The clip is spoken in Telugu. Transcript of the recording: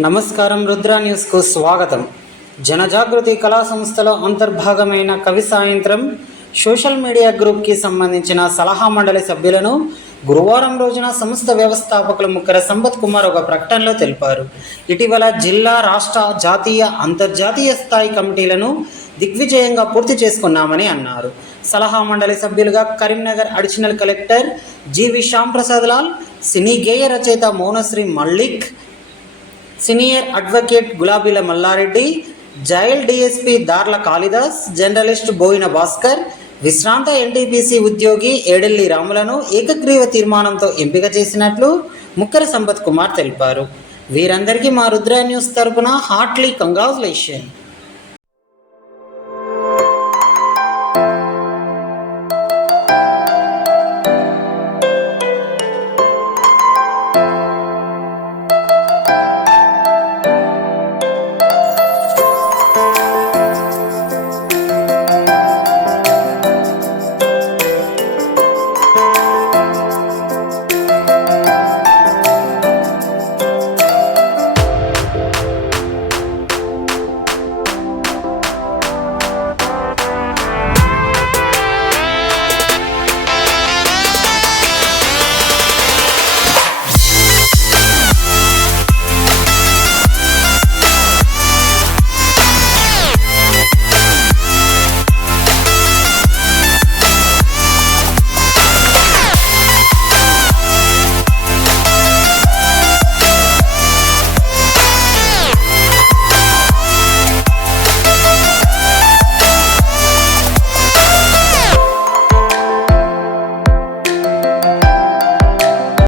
నమస్కారం. రుద్ర న్యూస్కు స్వాగతం. జనజాగృతి కళా సంస్థలో అంతర్భాగమైన కవి సాయంత్రం సోషల్ మీడియా గ్రూప్కి సంబంధించిన సలహా మండలి సభ్యులను గురువారం రోజున సంస్థ వ్యవస్థాపకులు ముక్కర సంపత్ కుమార్ ఒక ప్రకటనలో తెలిపారు. ఇటీవల జిల్లా, రాష్ట్ర, జాతీయ, అంతర్జాతీయ స్థాయి కమిటీలను దిగ్విజయంగా పూర్తి చేసుకున్నామని అన్నారు. సలహా మండలి సభ్యులుగా Karimnagar additional collector GV Shyamprasad Lal, cine గేయ రచయిత మౌనశ్రీ మల్లిక్, సీనియర్ అడ్వకేట్ గులాబీల Mallareddy, jail DSP Darla Kalidas, journalist Boina Bhaskar, విశ్రాంత ఎన్టీపీసీ ఉద్యోగి ఏడెల్లి రాములను ఏకగ్రీవ తీర్మానంతో ఎంపిక చేసినట్లు ముక్కర సంపత్ కుమార్ తెలిపారు. వీరందరికీ మా రుద్ర న్యూస్ తరపున హార్ట్లీ కంగ్రాచులేషన్.